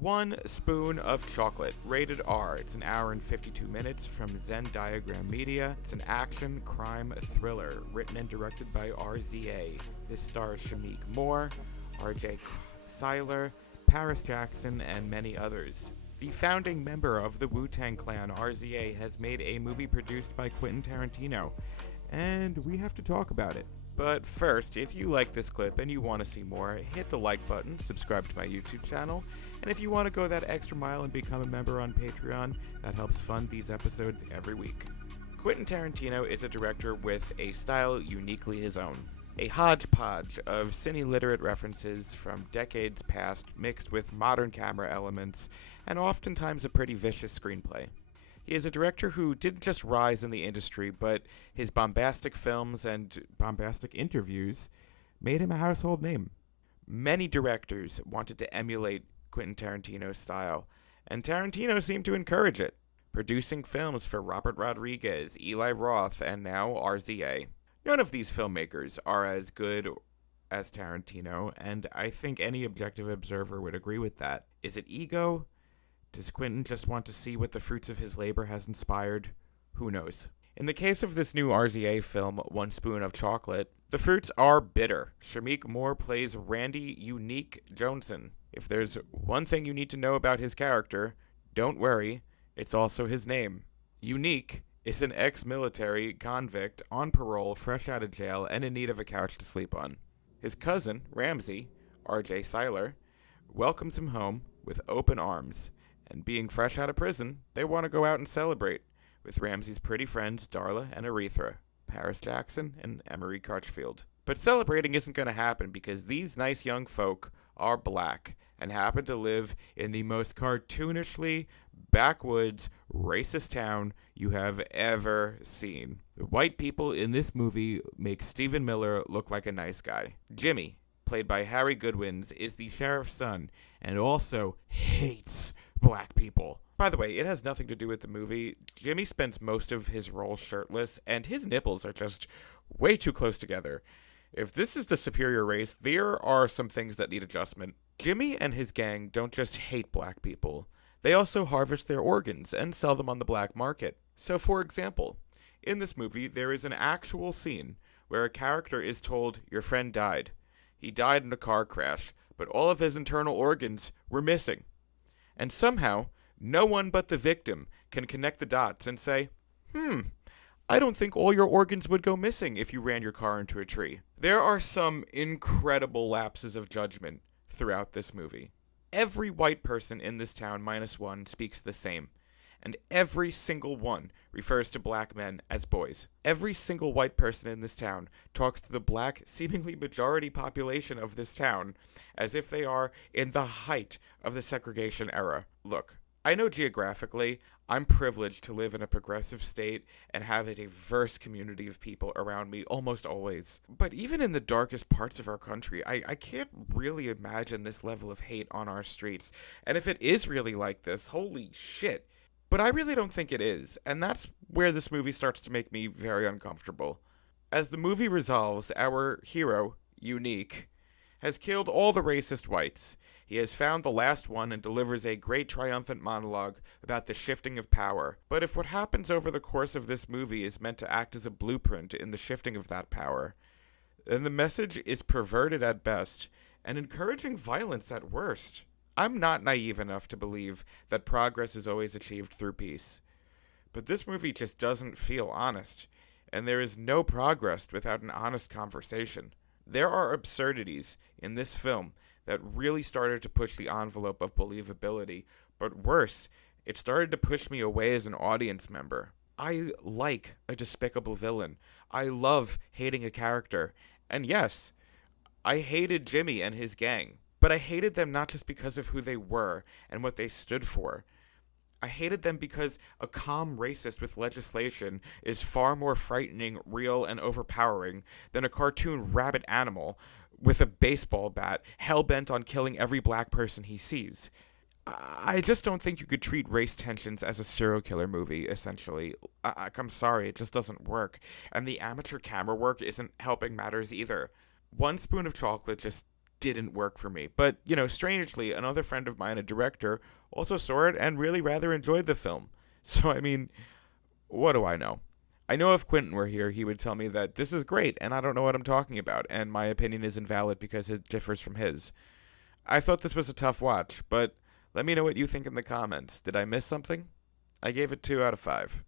One Spoon of Chocolate, rated R. It's an hour and 52 minutes from Zen Diagram Media. It's an action crime thriller written and directed by RZA. This stars Shamik Moore, RJ Seiler, Paris Jackson, and many others. The founding member of the Wu-Tang Clan, RZA, has made a movie produced by Quentin Tarantino, and we have to talk about it. But first, if you like this clip and you want to see more, hit the like button, subscribe to my YouTube channel, and if you want to go that extra mile and become a member on Patreon, that helps fund these episodes every week. Quentin Tarantino is a director with a style uniquely his own. A hodgepodge of cine-literate references from decades past mixed with modern camera elements, and oftentimes a pretty vicious screenplay. He is a director who didn't just rise in the industry, but his bombastic films and bombastic interviews made him a household name. Many directors wanted to emulate Quentin Tarantino's style, and Tarantino seemed to encourage it, producing films for Robert Rodriguez, Eli Roth, and now RZA. None of these filmmakers are as good as Tarantino, and I think any objective observer would agree with that. Is it ego? Does Quentin just want to see what the fruits of his labor has inspired? Who knows? In the case of this new RZA film, One Spoon of Chocolate, the fruits are bitter. Shamik Moore plays Randy Unique Johnson. If there's one thing you need to know about his character, don't worry, it's also his name. Unique is an ex-military convict on parole, fresh out of jail, and in need of a couch to sleep on. His cousin, Ramsey, RJ Seiler, welcomes him home with open arms. And being fresh out of prison, they want to go out and celebrate with Ramsey's pretty friends Darla and Aretha, Paris Jackson and Emery Crutchfield. But celebrating isn't going to happen because these nice young folk are black and happen to live in the most cartoonishly backwoods racist town you have ever seen. The white people in this movie make Stephen Miller look like a nice guy. Jimmy, played by Harry Goodwins, is the sheriff's son and also hates black people. By the way, it has nothing to do with the movie. Jimmy spends most of his role shirtless, and his nipples are just way too close together. If this is the superior race, there are some things that need adjustment. Jimmy and his gang don't just hate black people. They also harvest their organs and sell them on the black market. So, for example, in this movie, there is an actual scene where a character is told, "Your friend died. He died in a car crash, but all of his internal organs were missing." And somehow, no one but the victim can connect the dots and say, I don't think all your organs would go missing if you ran your car into a tree. There are some incredible lapses of judgment throughout this movie. Every white person in this town, minus one, speaks the same. And every single one refers to black men as boys. Every single white person in this town talks to the black, seemingly majority population of this town as if they are in the height of the segregation era. Look, I know geographically, I'm privileged to live in a progressive state and have a diverse community of people around me almost always. But even in the darkest parts of our country, I can't really imagine this level of hate on our streets. And if it is really like this, holy shit. But I really don't think it is, and that's where this movie starts to make me very uncomfortable. As the movie resolves, our hero, Unique, has killed all the racist whites. He has found the last one and delivers a great triumphant monologue about the shifting of power. But if what happens over the course of this movie is meant to act as a blueprint in the shifting of that power, then the message is perverted at best and encouraging violence at worst. I'm not naive enough to believe that progress is always achieved through peace. But this movie just doesn't feel honest, and there is no progress without an honest conversation. There are absurdities in this film that really started to push the envelope of believability, but worse, it started to push me away as an audience member. I like a despicable villain. I love hating a character. And yes, I hated Jimmy and his gang. But I hated them not just because of who they were and what they stood for. I hated them because a calm racist with legislation is far more frightening, real, and overpowering than a cartoon rabbit animal with a baseball bat hell-bent on killing every black person he sees. I just don't think you could treat race tensions as a serial killer movie, essentially. I'm sorry, it just doesn't work. And the amateur camera work isn't helping matters either. One Spoon of Chocolate just didn't work for me. But, strangely, another friend of mine, a director, also saw it and really rather enjoyed the film. So, I mean, what do I know? I know if Quentin were here, he would tell me that this is great and I don't know what I'm talking about, and my opinion is invalid because it differs from his. I thought this was a tough watch, but let me know what you think in the comments. Did I miss something? I gave it 2 out of 5.